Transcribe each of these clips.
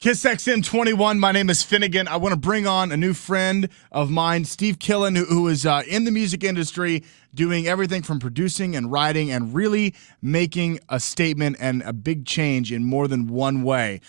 Kiss XM 21. My name is Finnigan. I want to bring on a new friend of mine, Steve Killen, who is in the music industry, doing everything from producing and writing and really making a statement and a big change in more than one way.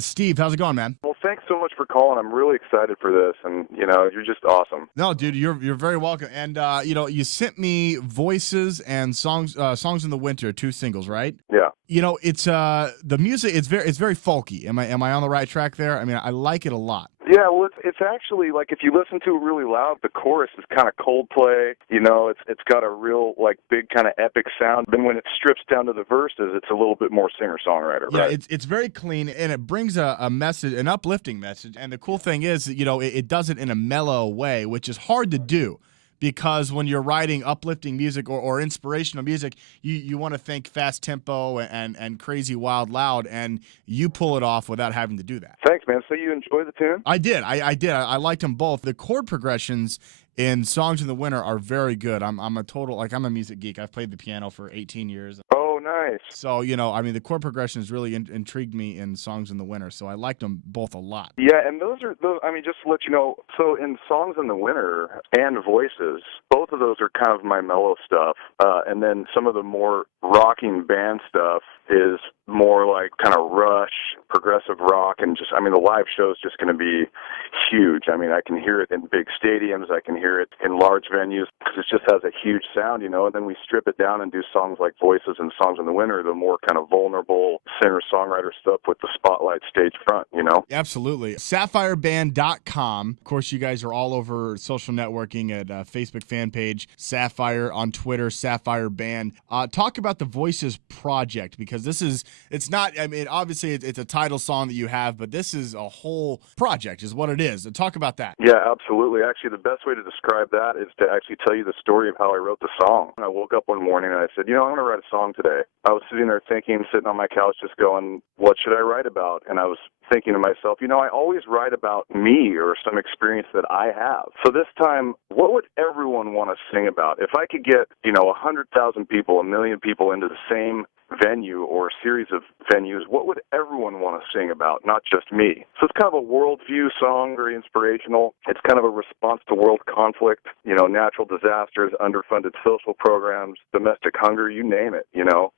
Steve, how's it going, man? Well, thanks so much for calling. I'm really excited for this, and, you're just awesome. No, dude, you're very welcome. And, you sent me Voices and Songs in the Winter, 2 singles, right? Yeah. It's the music, it's very folky. Am I on the right track there? I mean, I like it a lot. Yeah, well, it's actually, like, if you listen to it really loud, the chorus is kind of Coldplay. It's got a real, big kind of epic sound. Then when it strips down to the verses, it's a little bit more singer-songwriter, yeah, right? it's very clean, and it brings a message, an uplifting message. And the cool thing is, it does it in a mellow way, which is hard to do. Because when you're writing uplifting music or inspirational music, you want to think fast tempo and crazy wild loud, and you pull it off without having to do that. Thanks, man. So you enjoy the tune? I did. I did. I liked them both. The chord progressions in Songs in the Winter are very good. I'm a music geek. I've played the piano for 18 years. Oh, nice. So, the chord progressions really intrigued me in Songs in the Winter, so I liked them both a lot. Yeah, and those, just to let you know, so in Songs in the Winter and Voices, both of those are kind of my mellow stuff, and then some of the more rocking band stuff is more like kind of Rush, progressive rock, and the live show is just going to be huge. I can hear it in big stadiums, I can hear it in large venues, because it just has a huge sound, and then we strip it down and do songs like Voices and Songs in the Winter, the more kind of vulnerable singer-songwriter stuff with the spotlight stage front, Absolutely. SapphireBand.com. Of course, you guys are all over social networking at Facebook fan page, Sapphire, on Twitter, Sapphire Band. Talk about the Voices project, because it's not, obviously it's a title song that you have, but this is a whole project is what it is. Talk about that. Yeah, absolutely. Actually, the best way to describe that is to actually tell you the story of how I wrote the song. I woke up one morning and I said, I'm going to write a song today. I was sitting there sitting on my couch just going, what should I write about? And I was thinking to myself, I always write about me or some experience that I have. So this time, what would everyone want to sing about? If I could get, 100,000 people, 1 million people into the same venue or series of venues, what would everyone want to sing about, not just me? So it's kind of a worldview song, very inspirational. It's kind of a response to world conflict, natural disasters, underfunded social programs, domestic hunger, you name it,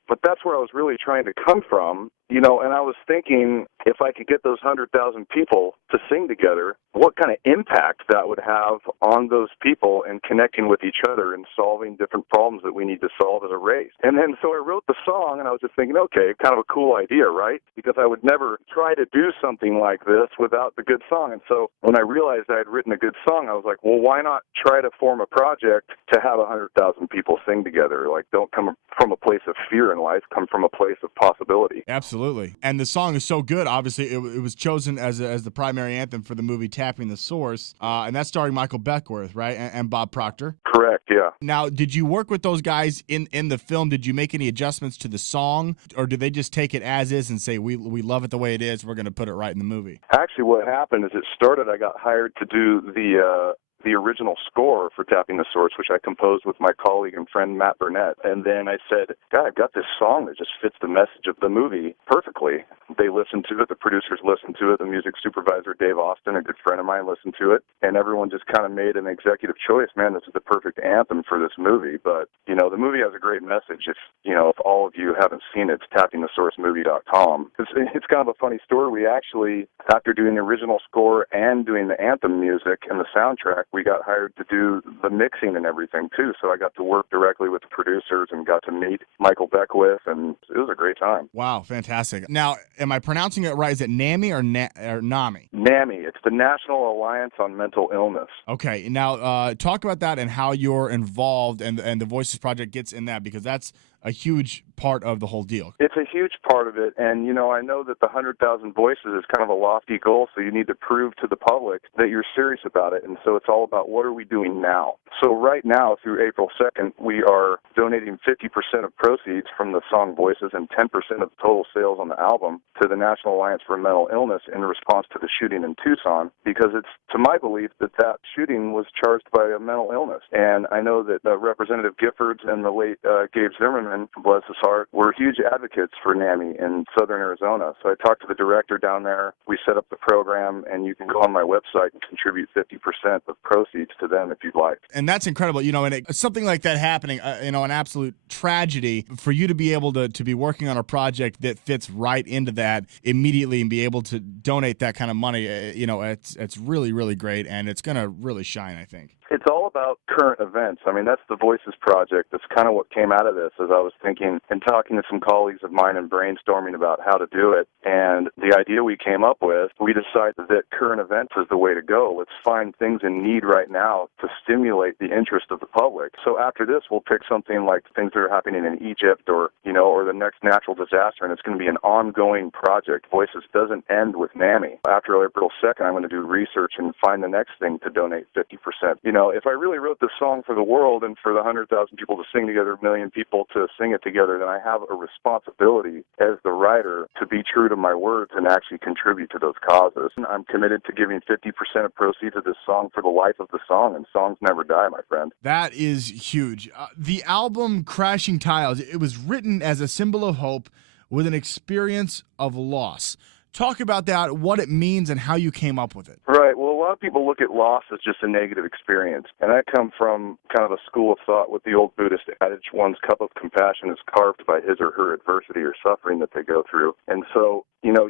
But that's where I was really trying to come from, and I was thinking if I could get those 100,000 people to sing together, what kind of impact that would have on those people and connecting with each other and solving different problems that we need to solve as a race. And then so I wrote the song, and I was just thinking, okay, kind of a cool idea, right? Because I would never try to do something like this without the good song. And so when I realized I had written a good song, I was like, well, why not try to form a project to have 100,000 people sing together? Don't come from a place of fear in life, come from a place of possibility. Absolutely. And the song is so good. Obviously, it was chosen as the primary anthem for the movie Tapping the Source, and that's starring Michael Beckworth, right, and Bob Proctor. Correct, yeah. Now, did you work with those guys in the film? Did you make any adjustments to the song, or did they just take it as is and say, we love it the way it is, we're going to put it right in the movie? Actually, what happened is I got hired to do the original score for Tapping the Source, which I composed with my colleague and friend Matt Burnett. And then I said, God, I've got this song that just fits the message of the movie perfectly. They listened to it, the producers listened to it, the music supervisor, Dave Austin, a good friend of mine, listened to it, and everyone just kind of made an executive choice. Man, this is the perfect anthem for this movie. But, the movie has a great message. If all of you haven't seen it, it's tappingthesourcemovie.com. It's kind of a funny story. We actually, after doing the original score and doing the anthem music and the soundtrack, we got hired to do the mixing and everything, too. So I got to work directly with the producers and got to meet Michael Beckwith, and it was a great time. Wow, fantastic. Now, am I pronouncing it right? Is it NAMI or NAMI? NAMI. It's the National Alliance on Mental Illness. Okay. Now, talk about that and how you're involved and the Voices Project gets in that, because that's a huge part of the whole deal. It's a huge part of it, and I know that the 100,000 voices is kind of a lofty goal, so you need to prove to the public that you're serious about it, and so it's all about what are we doing now. So right now, through April 2nd, we are donating 50% of proceeds from the song Voices and 10% of total sales on the album to the National Alliance for Mental Illness in response to the shooting in Tucson, because it's, to my belief, that shooting was charged by a mental illness. And I know that Representative Giffords and the late Gabe Zimmerman Chairman, bless his heart, were huge advocates for NAMI in southern Arizona. So I talked to the director down there. We set up the program, and you can go on my website and contribute 50% of proceeds to them if you'd like. And that's incredible, and something like that happening, an absolute tragedy, for you to be able to be working on a project that fits right into that immediately and be able to donate that kind of money, it's really, really great, and it's going to really shine, I think. It's all about current events. I mean, that's the Voices Project. That's kind of what came out of this as I was thinking and talking to some colleagues of mine and brainstorming about how to do it. And the idea we came up with, we decided that current events is the way to go. Let's find things in need right now to stimulate the interest of the public. So after this, we'll pick something like things that are happening in Egypt or the next natural disaster, and it's going to be an ongoing project. Voices doesn't end with NAMI. After April 2nd, I'm going to do research and find the next thing to donate 50%. If I really wrote this song for the world and for the 100,000 people to sing together, 1 million people to sing it together, then I have a responsibility as the writer to be true to my words and actually contribute to those causes. And I'm committed to giving 50% of proceeds of this song for the life of the song, and songs never die, my friend. That is huge. The album Crashing Tiles, it was written as a symbol of hope with an experience of loss. Talk about that, what it means, and how you came up with it. Right. Well, a lot of people look at loss as just a negative experience. And I come from kind of a school of thought with the old Buddhist adage, one's cup of compassion is carved by his or her adversity or suffering that they go through. And so,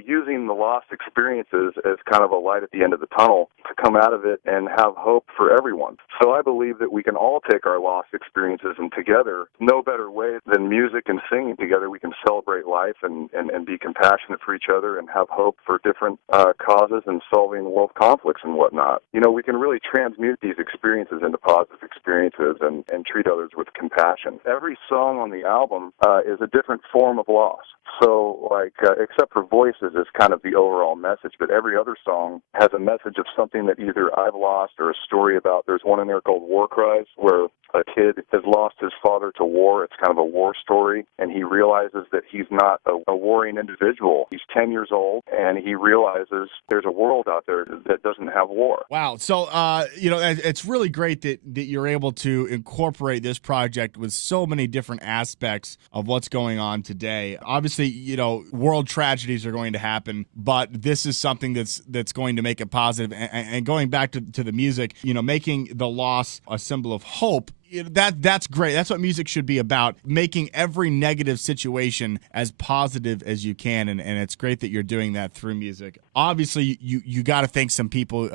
using the lost experiences as kind of a light at the end of the tunnel to come out of it and have hope for everyone. So I believe that we can all take our lost experiences and together, no better way than music and singing together, we can celebrate life and be compassionate for each other and have hope for different causes and solving world conflicts and whatnot. We can really transmute these experiences into positive experiences and treat others with compassion. Every song on the album is a different form of loss. So, except for Voices is kind of the overall message, but every other song has a message of something that either I've lost or a story about. There's one in there called War Cries, where a kid has lost his father to war. It's kind of a war story, and he realizes that he's not a warring individual. He's 10 years old, and he realizes there's a world out there that doesn't have war. Wow. So, it's really great that you're able to incorporate this project with so many different aspects of what's going on today. Obviously, world tragedies are going to happen, but this is something that's going to make it positive. And going back to the music, making the loss a symbol of hope, that's great. That's what music should be about, making every negative situation as positive as you can, and it's great that you're doing that through music. Obviously, you got to thank some people.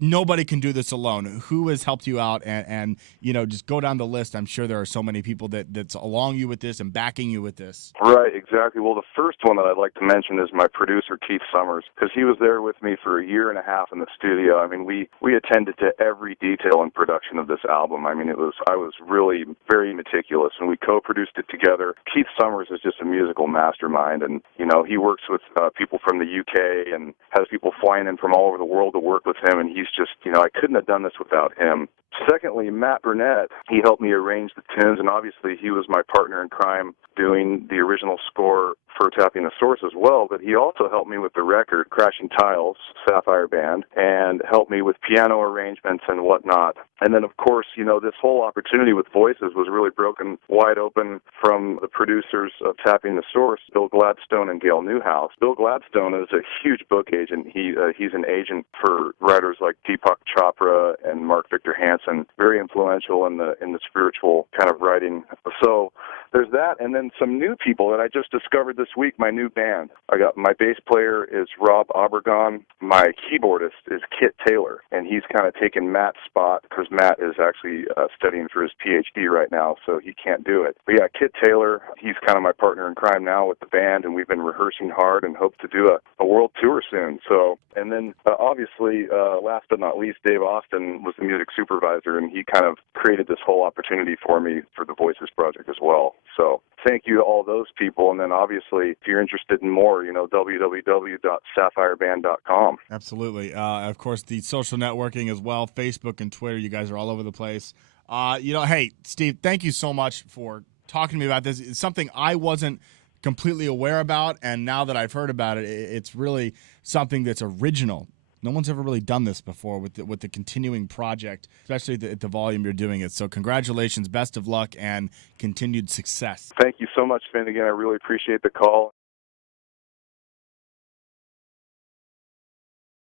Nobody can do this alone. Who has helped you out? And just go down the list. I'm sure there are so many people that's along you with this and backing you with this. Right, exactly. Well, the first one that I'd like to mention is my producer, Keith Summers, because he was there with me for a year and a half in the studio. I mean, we attended to every detail in production of this album. I mean, I was really very meticulous, and we co-produced it together. Keith Summers is just a musical mastermind, and he works with people from the UK and has people flying in from all over the world to work with him, and he's just, I couldn't have done this without him. Secondly, Matt Burnett, he helped me arrange the tunes, and obviously he was my partner in crime doing the original score for Tapping the Source as well, but he also helped me with the record, Crashing Tiles, Sapphire Band, and helped me with piano arrangements and whatnot. And then, of course, this whole opportunity with Voices was really broken wide open from the producers of Tapping the Source, Bill Gladstone and Gail Newhouse. Bill Gladstone is a huge book agent. He's an agent for writers like Deepak Chopra and Mark Victor Hansen, very influential in the spiritual kind of writing. So there's that, and then some new people that I just discovered this week, my new band. I got my bass player is Rob Obregon. My keyboardist is Kit Taylor, and he's kind of taken Matt's spot because Matt is actually studying for his PhD right now, so he can't do it. But yeah, Kit Taylor, he's kind of my partner in crime now with the band, and we've been rehearsing hard and hope to do a world tour soon. So, and then obviously, last but not least, Dave Austin was the music supervisor, and he kind of created this whole opportunity for me for the Voices project as well. So thank you to all those people. And then obviously, if you're interested in more, www.sapphireband.com. Absolutely. Of course, the social networking as well, Facebook and Twitter. You guys are all over the place. Hey, Steve, thank you so much for talking to me about this. It's something I wasn't completely aware about, and now that I've heard about it, it's really something that's original. No one's ever really done this before with the continuing project, especially at the volume you're doing it. So congratulations, best of luck, and continued success. Thank you so much, Finnigan. I really appreciate the call.